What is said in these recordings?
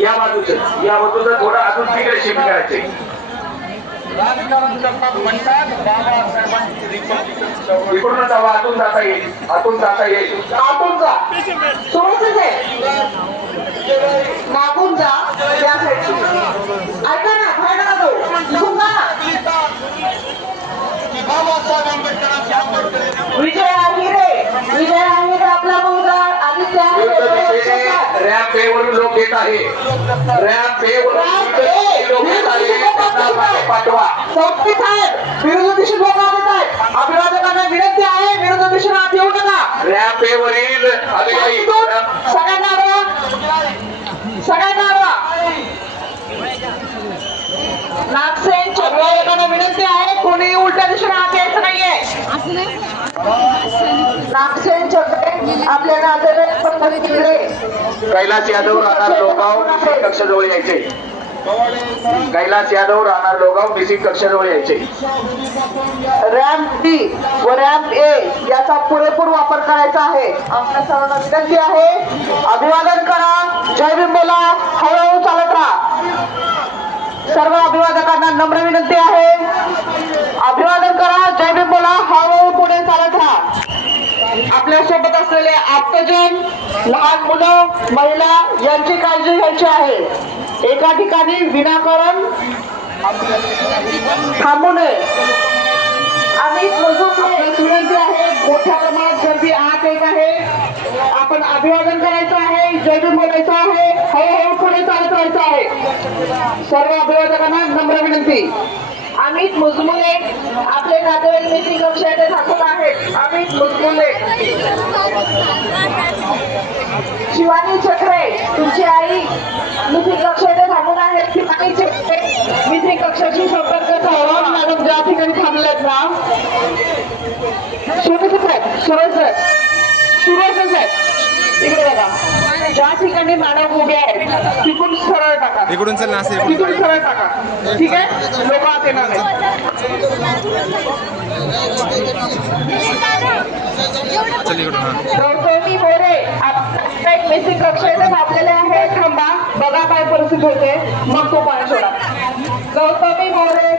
या बाजूचं थोडं अजून तिकडे शिफ्ट करायचे. राजकारण करतात म्हणतात बाबासाहेबांची रिपब्लिकन इकडून जावा, आतून जाता येईल, आतून जाता येईल. आतून जा, सोडतच आहे, मागून जा त्या साईडची. ऐका ना, बाहेर नका जाऊ, इथून जा ना. बाबासाहेब आंबेडकरांची आंबेडकर विजय आहे आपला मुलगा आदित्य आहे. रॅम्प पे वरून लोक येत आहे. रॅम्प पे वरून लोक येत आहे. त्यांना मागे पाठवा. चौकटी साहेब विरोधी दिशेने लोक आलेत आहेत. अभिवादकांना विनंती आहे, विरोधी दिशेने आत येऊ नका. रॅम्प पे वरील अधिकारी सगळ्यांना आडवा, सगळ्यांना आडवा. नागसेन अभिवादकांना विनंती आहे, कोणी उलट्या दिशेने आत यायचं नाहीये. नागसेन चक्रे आपल्या नातेवाईक कैलास यादव राहणार लोगाव मिसिंग कक्षाजवळ यायचे. कैलास यादव राहणार लोगाव मिसिंग कक्षाजवळ यायचे. रॅम्प डी व रॅम्प ए याचा पुरेपूर वापर करायचा आहे. आपल्या सर्वांना विनंती आहे, अभिवादन करा, जय भीम बोला, हळूहळू चालत राहा. सर्व अभिवादकांना नम्र विनंती आहे, अभिवादन करा, जय भीम बोला, हळूहळू पुढे चालत राहा. आपल्या सोबत असलेले आप्तजन, लहान मुलं, महिला यांची काळजी घ्यायची आहे. एका ठिकाणी विनाकारण थांबू नये. आम्ही विनंती आहे, मोठ्या प्रमाणात गर्दी आत येत आहे. आपण अभिवादन करायचं आहे, जय भीम बोलायचं आहे, हळूहळू पुढे चालत राहायचं आहे. सर्व अभिवादकांना नम्र विनंती. अमित मुजमुले आपले नातेवाईक मिटिंग कक्षा येथे दाखवत आहेत. अमित मुजमुले. शिवानी चक्रे तुमची आई मिटिंग कक्षा येथे थांबून आहेत. शिवानी चक्रे मिटिंग कक्षाशी संपर्क साधा. मॅडम ज्या ठिकाणी थांबलेत ना, सुरेश साहेब इकडे बघा, ज्या ठिकाणी मॅडम उभे आहेत तिकडून सरळ टाका, इकडून चल ना, तिकडून सरळ टाका. ठीक आहे, लोक आत येणार नाही. गौतमी मोरे एक मिसिंग कक्षा इथे थांबलेले आहे. थांबा, बघा काय परिस्थिती होते, मग तो पाणी सोडा. गौतमी मोरे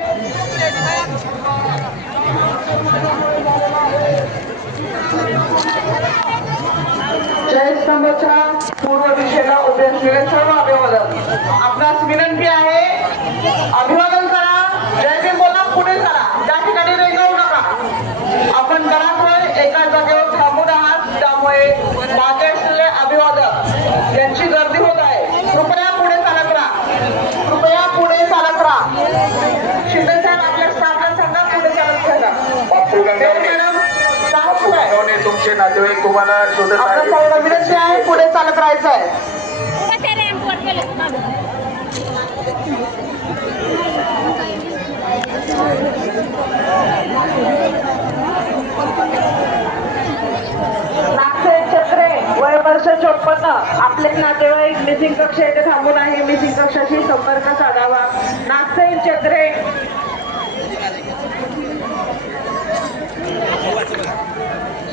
जयस्तंभाच्या पूर्व दिशेला उभे असलेले सर्व अभिवादक, आपणास विनंती आहे, अभिवादन करा, जय भीम बोला, पुढे चला. त्या ठिकाणी रेंगावू नका. आपण घरात एका जागेवर थांबून आहात, त्यामुळे मागे असलेले अभिवादक यांची गर्दी होत आहे. कृपया पुढे चालत राहा, कृपया पुढे चालत राहा. शिंदे साहेब आपल्या स्टाफला सांगा पुढे चालत राहा. मॅडम तुमचे नातेवाईक तुम्हाला शोधत आपल्या आहेत. सर्वांना विनंती आहे, पुढे चालत राहायचं आहे. नागसेन चक्रे वय वर्ष 54 आपले नातेवाईक मिसिंग कक्ष येथे थांबून आहे. मिसिंग कक्षाशी संपर्क साधावा. नागसेन चक्रे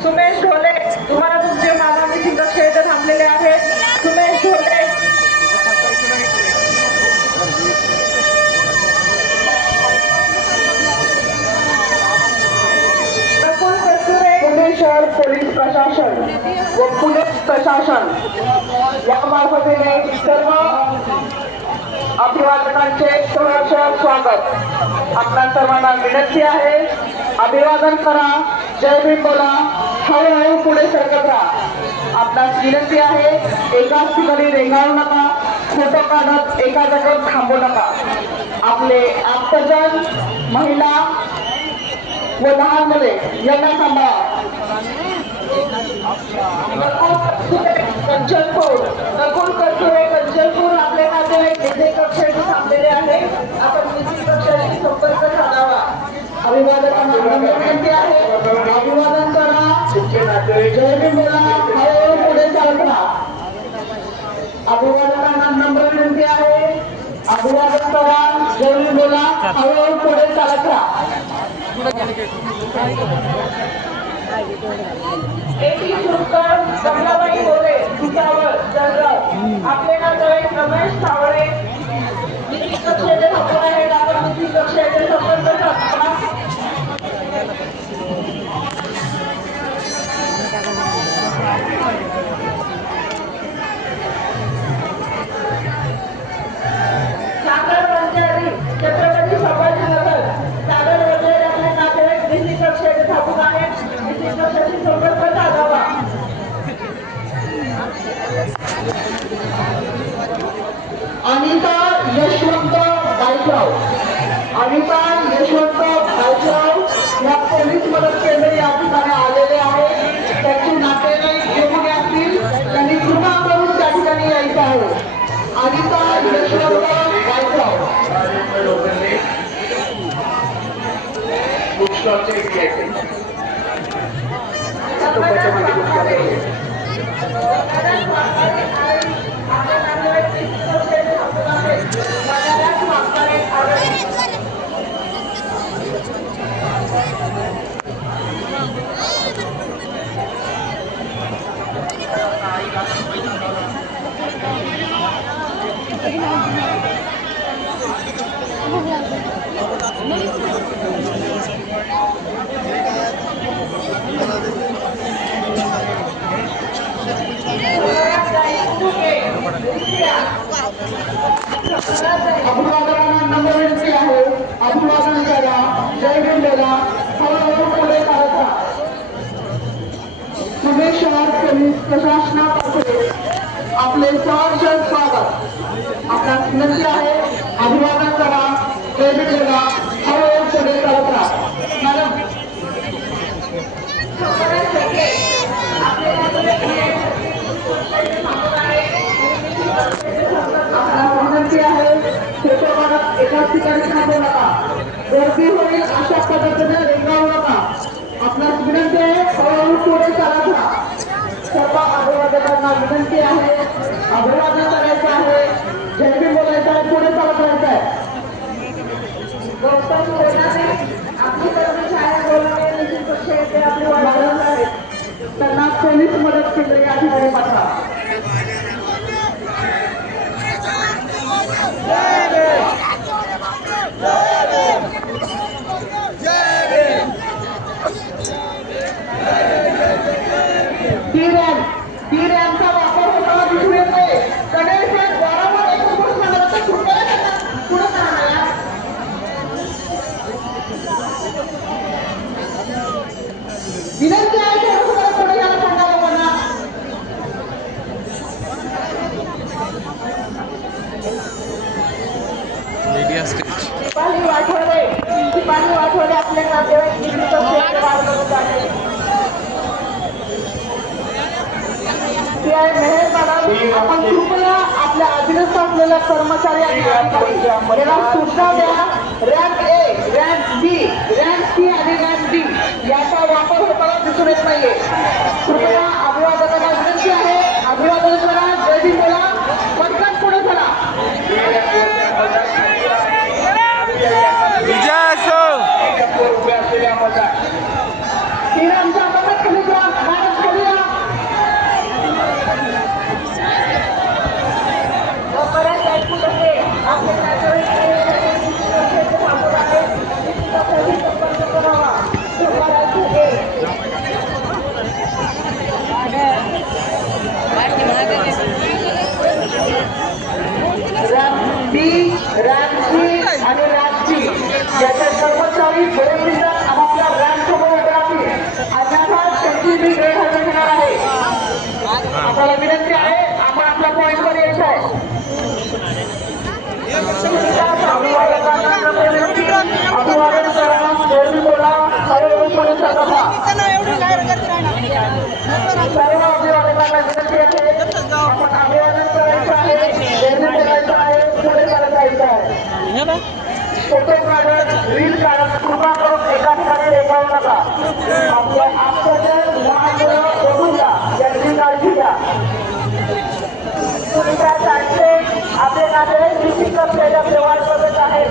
सुमेश ढोले तुम्हाला तुमचे मामा मिसिंग कक्ष येथे थांबलेले आहेत. सुमेश ढोले पुणे शहर पोलीस प्रशासन व पुणे प्रशासन या मार्फतीने सर्व अभिवादकांचे सहर्ष स्वागत. आपल्या सर्वांना विनंती आहे, अभिवादन करा, जय भीम बोला, हळूहळू पुढे सरकत राहा. आपणास विनंती आहे, एकाच ठिकाणी रेंगाळू नका, फोटो काढत एका जागेवर थांबू नका. आपले आप्तजन, महिला व लहान मुले यांना सांभाळा. नकुल कस्तुरे कंचनपूर आपले नातेवाईक मिसिंग कक्षाशी थांबलेले आहे. आपण मिसिंग कक्षाशी संपर्क साधावा. अभिवादकांना विनंती आहे, अभिवादन करा, जय भीम बोला, हळूहळू पुढे चालत राहा. अभिवादकांना नम्र विनंती आहे, अभिवादन करा, जय भीम बोला, हळूहळू पुढे चालत राहा. एटी सुरकर कमलाबाई बोले, भुसावळ, जळगाव आपले नातेवाईक रमेश अनिता यशवंत गायकराव. अनिता यशवंत गायकराव या पोलीस मदत केंद्र या ठिकाणी आलेले आहेत. त्यांचे नातेवाईक जे कोणी असतील त्यांनी कृपा करून त्या ठिकाणी यायचं आहे. अनिता यशवंत गायकराव. अभिवादनांना नंबर विनंती आहे. अभिवादन करा. जय भीम बोला. हळूहळू पुढे चालत राहा. पुणे शहर पोलीस प्रशासनातर्फे आपले सहर्ष स्वागत. आपणास विनंती आहे. अभिवादन करा. जय भीम बोला. हळूहळू पुढे चालत राहा. मॅडम आपणास विनंती आहे. क्षेत्रमानात एकाच ठिकाणी थांबू नका. गर्दी होईल अशा पद्धतीने रेंगाळू नका. आपणास विनंती आहे. हळूहळू पुढे चालत राहा. सर्व अभिवादकांना विनंती आहे. अभिवादन करायचं आहे. जय भीम बोलायचं आहे. पुढे चालत राहायचं आहे. गौतम कोणाने आपली कर्मचारी बोलणे निश्चित पक्ष येथे आपली वाढवत आहेत. त्यांना पोलीस मदत केंद्र या ठिकाणी पाठवा. ती रॅम्पचा वापर होताना दिसून येतोय. गणेश वारंवार एक गोष्ट सांगत तर पुढे करा. विनंती आहे थोडं पुढे यायला सांगा लोकांना. दीपाली वाठवडे आपले नातेवाईक निमित्त सेवेत वाढवत आहे. ती आहे मेहर मॅडम. आपण कृपया आपल्या अधीनस्थ असलेल्या कर्मचारी आणि अधिकारी याला सूचना द्या. रँक ए, रँक बी, रँक सी आणि रँक डी याचा वापर होताना दिसून येत नाहीये. कृपया अभिवादकांना विनंती आहे. अभिवादन करा. जय भीम बोला. पटकन पुढे चला. श्रीरामच्या मदत खाली घ्या. मॅडम खाली या. बऱ्याच ऐकून आहे. आपले नातेवाईक थांबत आहेत. त्यासाठी संपर्क करावा. रॅम्प बी, रॅम्प सी आणि रॅम्प डी याचे कर्मचारी बरेच दिवसात आपापल्या रॅम्प समोर उभे राहतील. अन्यथा त्यांची मी गैरहजर होणार आहे. आपल्याला विनंती आहे. आपण आपल्या पॉईंटवर यायचं आहे. अभिवादन करा. जय भीम बोला. हळूहळू पुढे चालत राहा. सर्व अभिवादकांना विनंती आहे. आपण अभिवादन करायचं आहे. जय भीम बोलायचं आहे. पुढे चालत राहायचं आहे. फोटो काढत, रील काढत कृपा करून एका ठिकाणी रेखावू नका. आपल्या आजच्या लहान मुलं बघून घ्या. यांची काळजी घ्या. सुनीता चाटले आपले नातेवाईक निश्चित असलेल्या व्यवहार करत आहेत.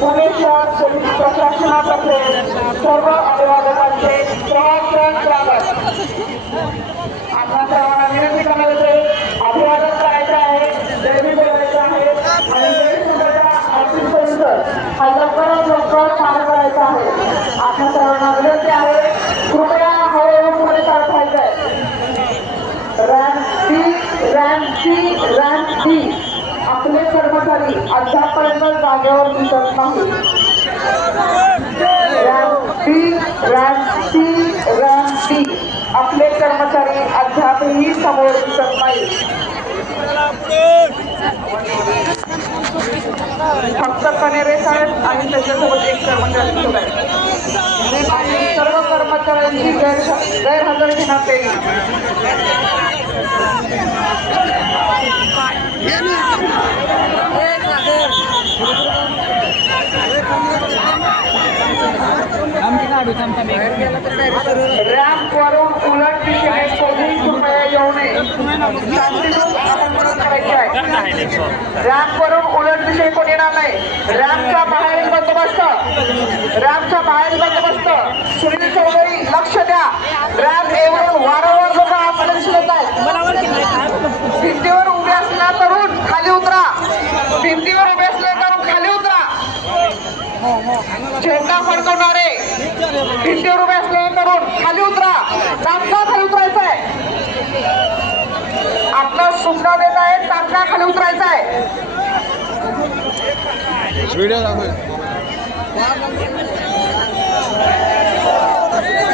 पुणे शहर पोलीस प्रशासनातर्फे सर्व अभिवादकांचे सहर्ष स्वागत. आपल्या सर्वांना विनंती करण्यात येते. अभिवादन करायचं आहे. जय भीम बोलायचं आहे. आणि गैरसमजा ऑफिस परिसर हा लवकरात लवकर काम करायचा आहे. आपल्या सर्वांना विनंती आहे. कृपया हळूहळू पुढे चालत राहायचं आहे. रँक बी, रँक सी, रँक डी आपले कर्मचारी अद्यापर्यंत जागेवर दिसत नाही. रँक बी, रँक सी, रँक डी आपले कर्मचारी अद्यापही समोर दिसत नाही. कनेरे साहेब आणि त्याच्यासोबत एक कर्मचारी दिसत आहे. मी बाकी सर्व कर्मचाऱ्यांची गैरहजेरी घेण्यात येईल. रॅम्प वरून उलट दिशेने कोणीही कृपया येऊ नये. शांतीपूर्वक आंदोलन करायचे आहे. रॅम्प वरून उलट दिशेने कोणी येणार नाही. रॅम्पचा बाहेरील बंदोबस्त सुनील चौधरी लक्ष द्या. रॅम्प ए वरून वारंवार लोक आपल्याला दिसून येत आहेत. भिंतीवर उभे असलेला तरुण खाली उतरा. झेंडा फडकवणारे भिंतीवर उभे असलेले तरुण खाली उतरा. तात्काळ खाली उतरायचं आहे. आपला सूचना देत आहे, तात्काळ खाली उतरायचं आहे.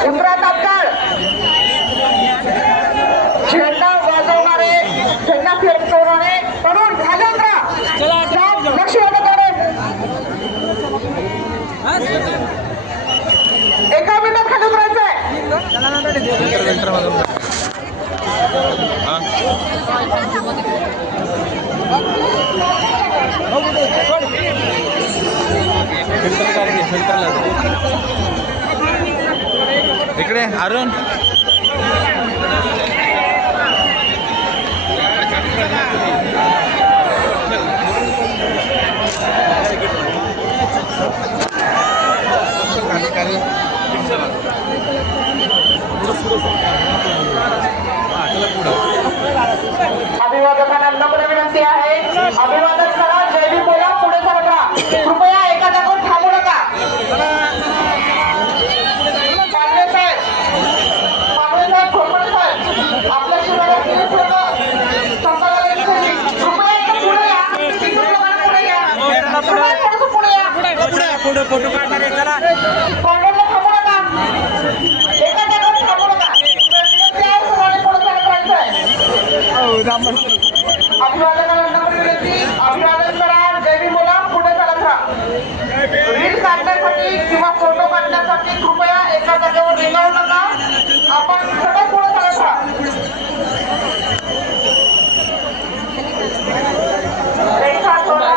उतरा तात्काळ. झेंडा वाजवणारे, झेंडा फिरवणारे तरुण खाली उतरा. लक्ष द्या तरुण. एका मिनिटात खाली उतरायचं आहे. इकडे अरुण अभिवादकांना नम्र विनंती आहे. अभिवादन करा. जय भीम बोला. पुढे सरका. कृपया एका जागेवर थांबू नका. पांडे साहेब, खोपडे साहेब, आपल्या शिवारातील सर्व संपादकांसाठी कृपया एकदा पुढे या. तिकडून लोकांना पुढे या. कृपया थोडंसं पुढे या. फोटो काढणार आहे चला. पांड्याला थांबू नका. एका जागेवर थांबू नका. विनंती आहे, सर्वांनी पुढे सरकायचं आहे. अभिवादनाला नम्र विनंती. अभिवादन करा. जय भीम बोला. पुढे चालत राहा. रील काढण्यासाठी किंवा फोटो काढण्यासाठी कृपया एका जागेवर रेंगाळू नका. आपण सगळं पुढे चालत राहा. रेखा थोडा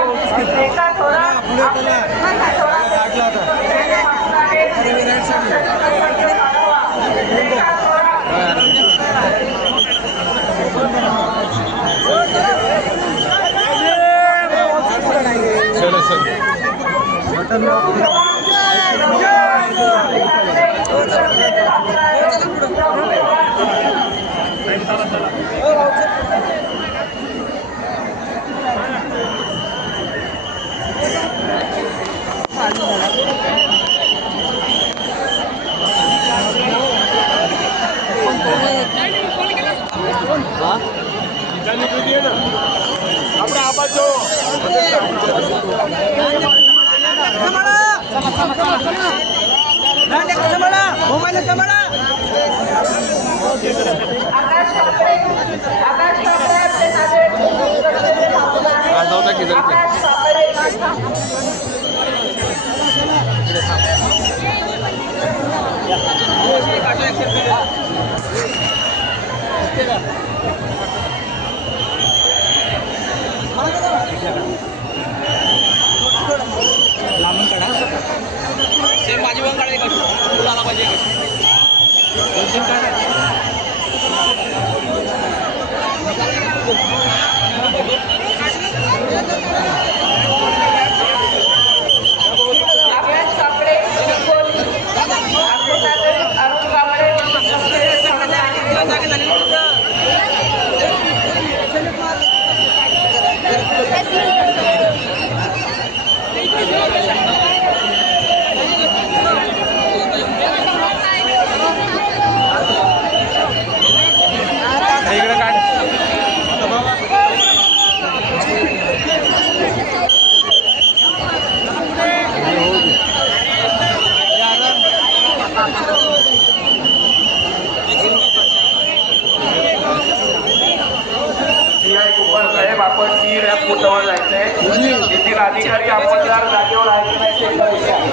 माझी बंद काढायची मुलाला पाहिजे. अरुण कांबळे रॅम्प पुढवर जायचंय. येथील अधिकारी अंमलदार जागेवर आहेत की नाही ते विचारा.